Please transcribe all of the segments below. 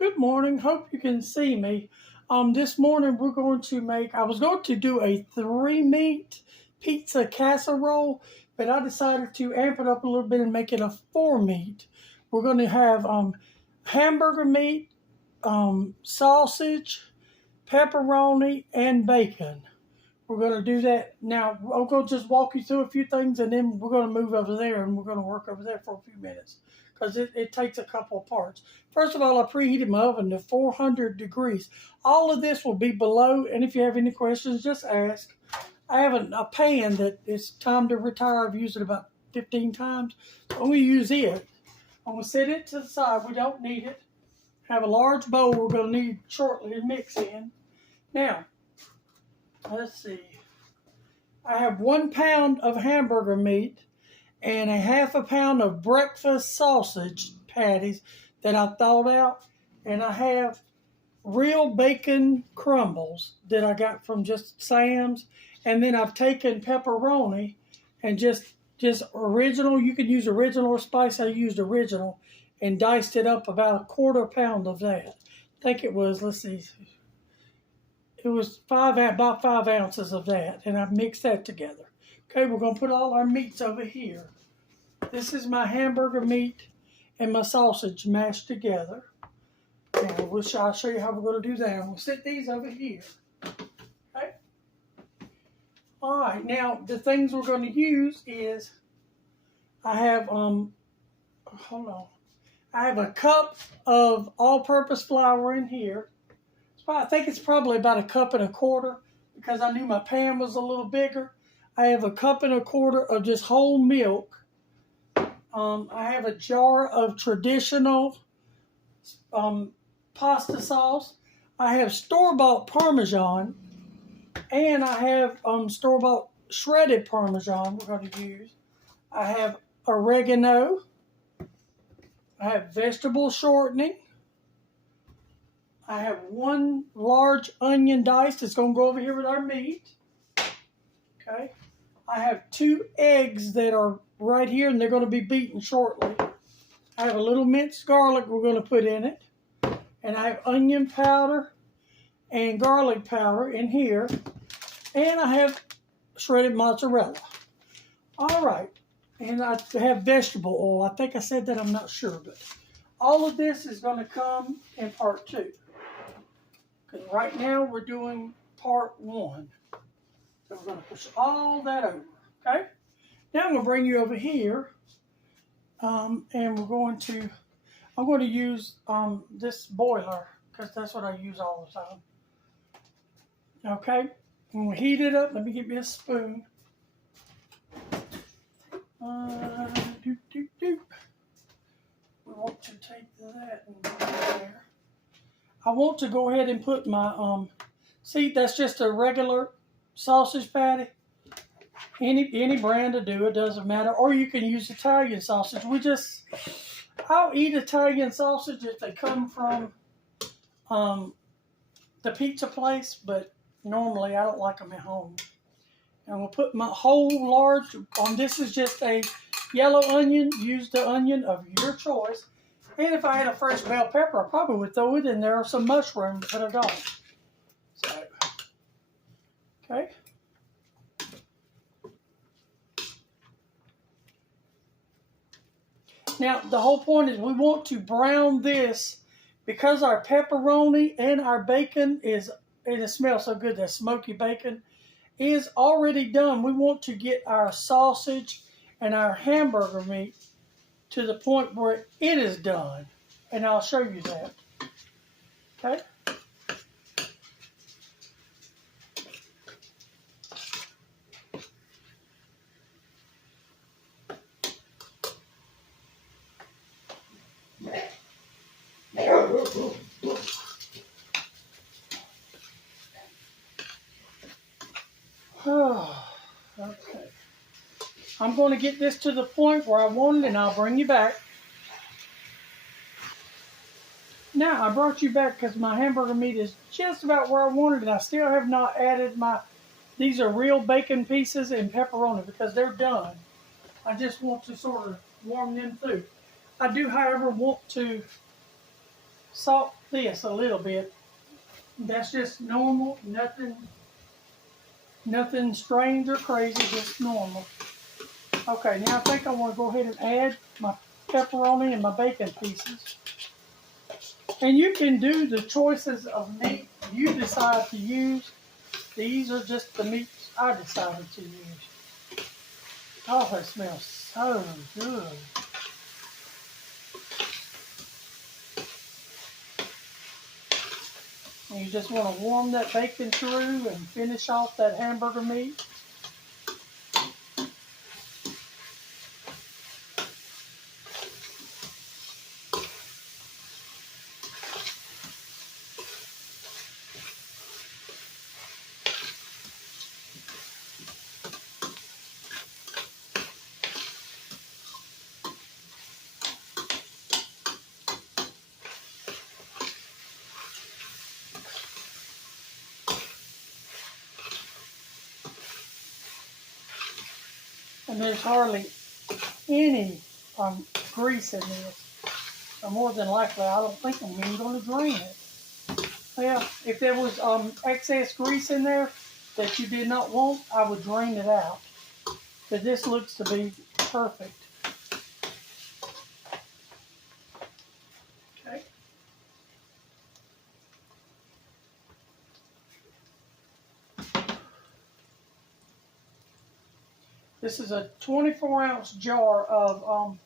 Good morning. Hope you can see me. This morning we're going to make, I was going to do a 3-meat pizza casserole, but I decided to amp it up a little bit and make it a 4-meat. We're going to have hamburger meat, sausage, pepperoni, and bacon. We're going to do that. Now, I'm going to just walk you through a few things, and then we're going to move over there, and we're going to work over there for a few minutes because it takes a couple of parts. First of all, I preheated my oven to 400 degrees. All of this will be below, and if you have any questions, just ask. I have a pan that it's time to retire. I've used it about 15 times. I'm going to use it. I'm going to set it to the side. We don't need it. Have a large bowl we're going to need shortly to mix in. Now, let's see. I have 1 pound of hamburger meat and a half a pound of breakfast sausage patties that I thawed out. And I have real bacon crumbles that I got from just Sam's. And then I've taken pepperoni and just original. You can use original or spice. I used original and diced it up about a 1/4 pound of that. I think it was, let's see. It was about 5 ounces of that, and I've mixed that together. Okay, we're going to put all our meats over here. This is my hamburger meat and my sausage mashed together. And I'll show you how we're going to do that. I'm going to set these over here. Okay. All right, now the things we're going to use is I have, hold on. I have a cup of all-purpose flour in here. I think it's probably about 1.25 cups because I knew my pan was a little bigger. I have 1.25 cups of just whole milk. I have a jar of traditional pasta sauce. I have store-bought Parmesan, and I have store-bought shredded Parmesan we're going to use. I have oregano. I have vegetable shortening. I have 1 large onion diced. It's going to go over here with our meat. Okay. I have 2 eggs that are right here, and they're going to be beaten shortly. I have a little minced garlic we're going to put in it. And I have onion powder and garlic powder in here. And I have shredded mozzarella. All right. And I have vegetable oil. I think I said that. I'm not sure. But all of this is going to come in part 2. Because right now we're doing part 1. So we're going to push all that over, okay? Now I'm going to bring you over here, and I'm going to use this boiler, because that's what I use all the time. Okay? I'm going to heat it up. Let me get me a spoon. We want to take that and put it there. I want to go ahead and put my, see, that's just a regular sausage patty. Any brand to do it, doesn't matter. Or you can use Italian sausage. I'll eat Italian sausage if they come from the pizza place, but normally I don't like them at home. And I'm going to put my whole large, this is just a yellow onion. Use the onion of your choice. And if I had a fresh bell pepper, I probably would throw it in there, or some mushrooms, but I don't. So, okay. Now, the whole point is we want to brown this because our pepperoni and our bacon and it smells so good, that smoky bacon is already done. We want to get our sausage and our hamburger meat to the point where it is done. And I'll show you that. Okay? Okay. I'm going to get this to the point where I want it, and I'll bring you back. Now, I brought you back because my hamburger meat is just about where I wanted it. I still have not added these are real bacon pieces and pepperoni because they're done. I just want to sort of warm them through. I do, however, want to salt this a little bit. That's just normal, nothing strange or crazy, just normal. Okay, now I think I want to go ahead and add my pepperoni and my bacon pieces. And you can do the choices of meat you decide to use. These are just the meats I decided to use. Oh, that smells so good. And you just want to warm that bacon through and finish off that hamburger meat. And there's hardly any grease in this. Or more than likely, I don't think I'm even going to drain it. Well, if there was excess grease in there that you did not want, I would drain it out. But this looks to be perfect. Okay. This is a 24-ounce jar of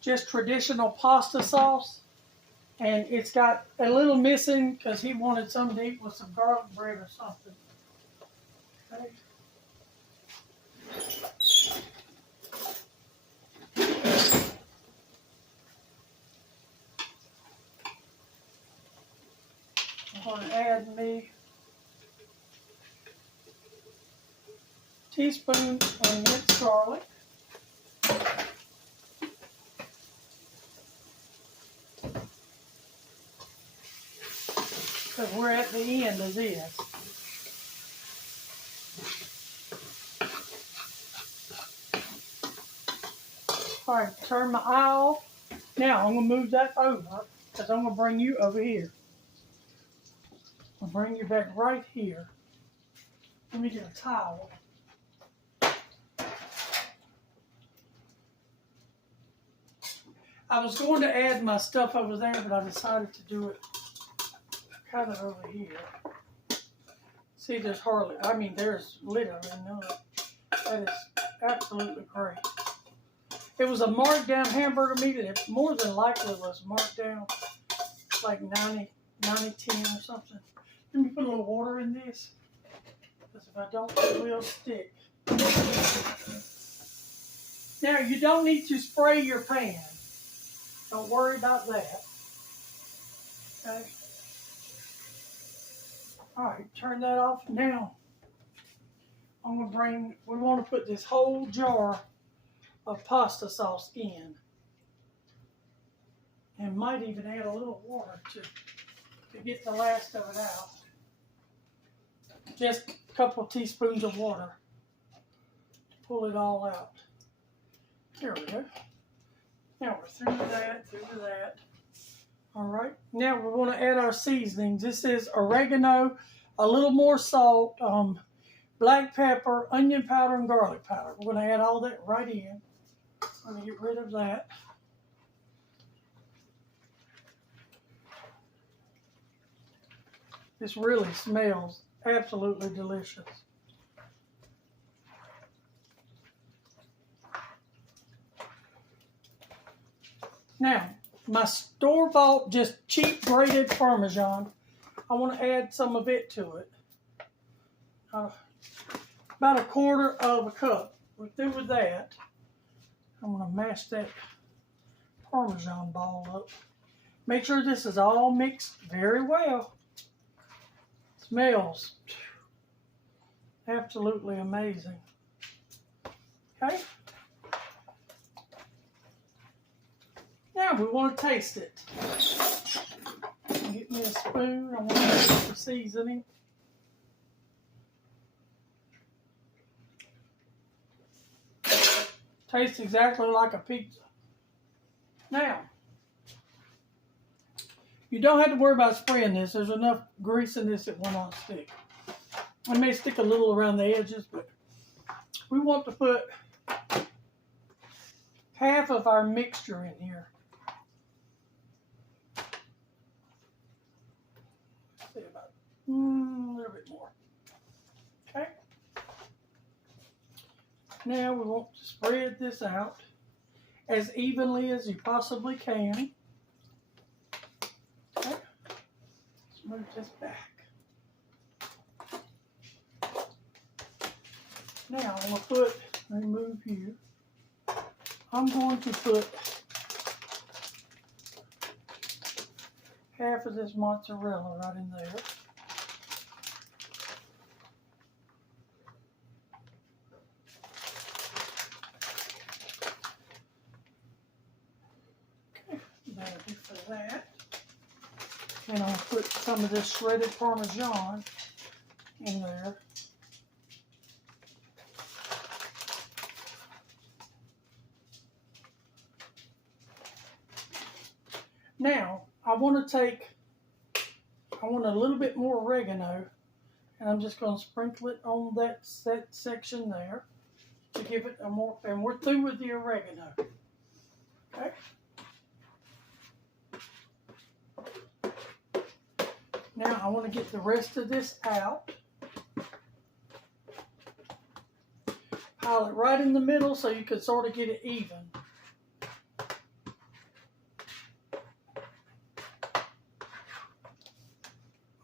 just traditional pasta sauce. And it's got a little missing because he wanted something to eat with some garlic bread or something. Okay. I'm going to add me a teaspoon of minced garlic. Because we're at the end of this. All right, turn my eye off. Now I'm going to move that over because I'm going to bring you over here. I'll bring you back right here. Let me get a towel. I was going to add my stuff over there, but I decided to do it kind of over here. See, there's hardly, there's literally none. That is absolutely great. It was a marked down hamburger meat, and it more than likely was marked down like 90, 10 or something. Let me put a little water in this, because if I don't, it will stick. Now, you don't need to spray your pan. Don't worry about that. Okay. All right, turn that off. Now, we want to put this whole jar of pasta sauce in. And might even add a little water to get the last of it out. Just a couple of teaspoons of water to pull it all out. There we go. Now we're through that. All right. Now we want to add our seasonings. This is oregano, a little more salt, black pepper, onion powder, and garlic powder. We're going to add all that right in. I'm going to get rid of that. This really smells absolutely delicious. Now, my store-bought, just cheap grated Parmesan, I want to add some of it to it. About a quarter of a cup. We're through with that. I'm going to mash that Parmesan ball up. Make sure this is all mixed very well. Smells absolutely amazing. Okay. Now we want to taste it. Get me a spoon. I want to taste the seasoning. Tastes exactly like a pizza. Now, You don't have to worry about spraying this. There's enough grease in this it will not stick. I may stick a little around the edges, but we want to put half of our mixture in here. Say about a little bit more. Okay. Now we want to spread this out as evenly as you possibly can. Okay. Let's move this back. Now I'm going to remove you. I'm going to put half of this mozzarella right in there. Okay, that'll do for that. And I'll put some of this shredded Parmesan in there. Now, I want a little bit more oregano, and I'm just going to sprinkle it on that section there to give it a more, and we're through with the oregano. Okay. Now, I want to get the rest of this out. Pile it right in the middle so you can sort of get it even.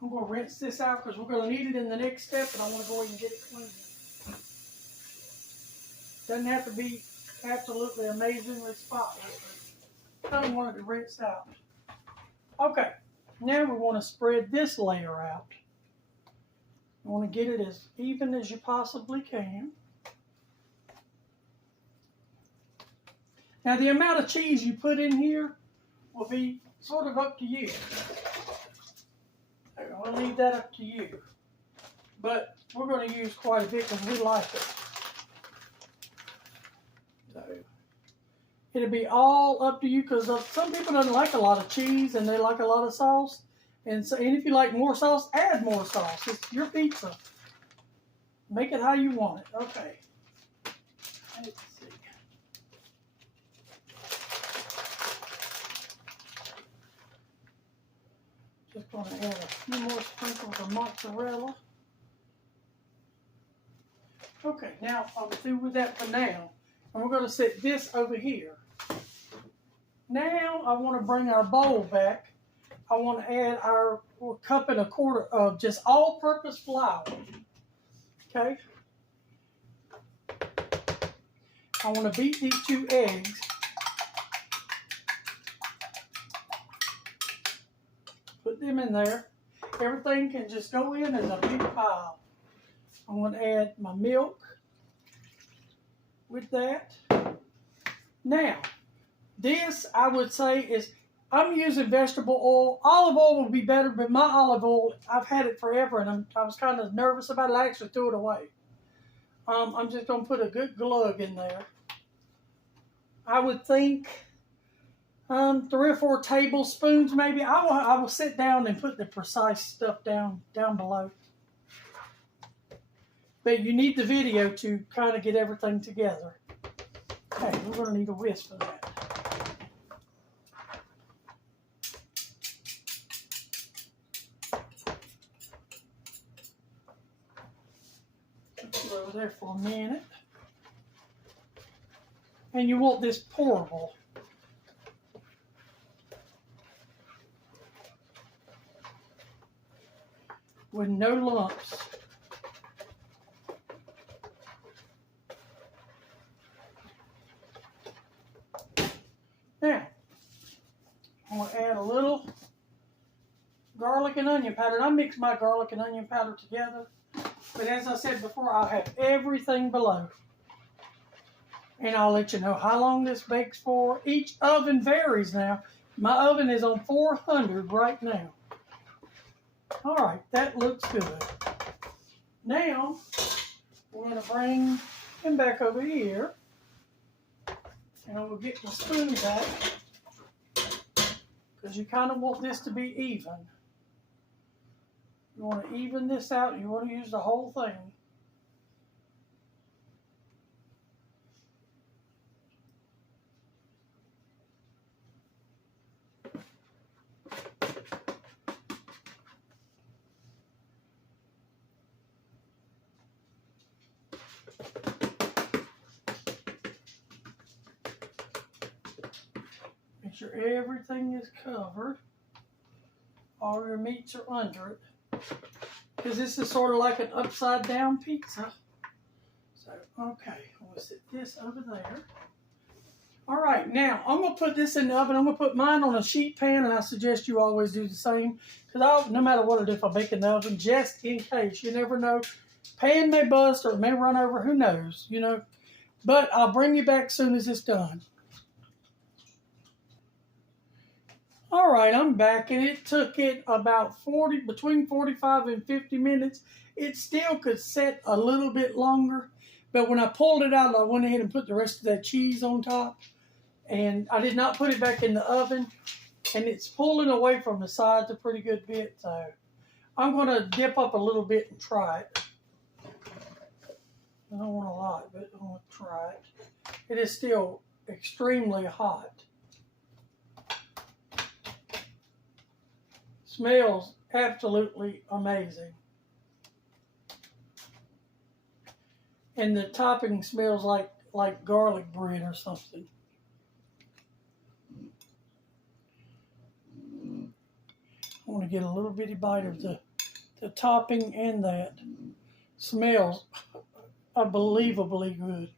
I'm going to rinse this out because we're going to need it in the next step, and I want to go ahead and get it clean. Doesn't have to be absolutely amazingly spotless, but I don't want it to rinse out. Okay, now we want to spread this layer out. You want to get it as even as you possibly can. Now the amount of cheese you put in here will be sort of up to you. I'll leave that up to you. But we're going to use quite a bit because we like it. So it'll be all up to you because some people don't like a lot of cheese and they like a lot of sauce. And if you like more sauce, add more sauce. It's your pizza. Make it how you want it. Okay. Let's see. Just going to add a few more sprinkles of mozzarella. Okay, now I'm through with that for now. And we're going to set this over here. Now I want to bring our bowl back. I want to add our cup and a quarter of just all-purpose flour. Okay. I want to beat these 2 eggs. Put them in there. Everything can just go in as a big pile. I'm going to add my milk with that. Now, this I would say is, I'm using vegetable oil. Olive oil would be better, but my olive oil, I've had it forever, and I was kind of nervous about it. I actually threw it away. I'm just going to put a good glug in there. I would think 3 or 4 tablespoons, maybe. I will sit down and put the precise stuff down below. But you need the video to kind of get everything together. Okay, we're going to need a whisk for that. Put it over there for a minute. And you want this pourable. With no lumps. Now, I'm going to add a little garlic and onion powder. And I mix my garlic and onion powder together. But as I said before, I'll have everything below. And I'll let you know how long this bakes for. Each oven varies now. My oven is on 400 right now. All right, that looks good. Now, we're going to bring him back over here. And we'll get the spoon back. because you kind of want this to be even. You want to even this out. You want to use the whole thing. Make sure everything is covered. All your meats are under it. Because this is sort of like an upside down pizza. So, okay, we'll set this over there. All right, now I'm going to put this in the oven. I'm going to put mine on a sheet pan, and I suggest you always do the same. Because no matter what I do, if I bake in the oven, just in case, you never know. Pan may bust or it may run over, who knows, you know. But I'll bring you back as soon as it's done. All right, I'm back, and it took it about between 45 and 50 minutes. It still could set a little bit longer, but when I pulled it out, I went ahead and put the rest of that cheese on top, and I did not put it back in the oven, and it's pulling away from the sides a pretty good bit, so I'm going to dip up a little bit and try it. I don't want a lot, but I'm going to try it. It is still extremely hot. Smells absolutely amazing. And the topping smells like garlic bread or something. I want to get a little bitty bite of the topping, and that smells unbelievably good.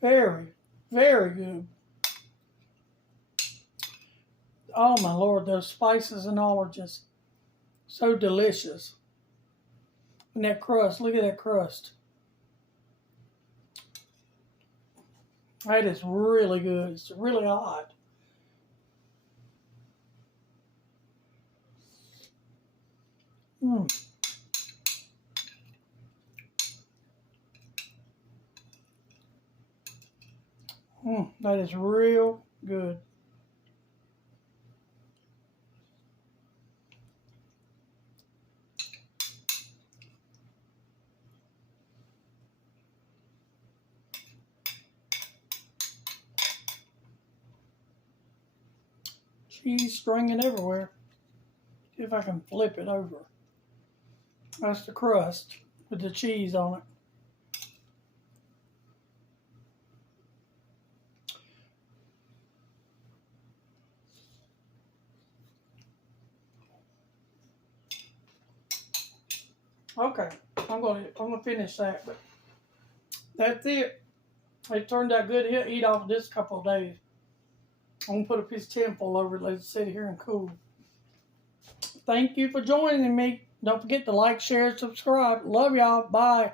Very, very good. Oh my Lord, those spices and all are just so delicious. And that crust, look at that crust. That is really good. It's really hot. That is real good. Cheese stringing everywhere. See if I can flip it over. That's the crust with the cheese on it. Okay, I'm gonna finish that, but that's it. It turned out good. He'll eat off this couple of days. I'm gonna put a piece of tinfoil over it, let it sit here and cool. Thank you for joining me. Don't forget to like, share, and subscribe. Love y'all. Bye.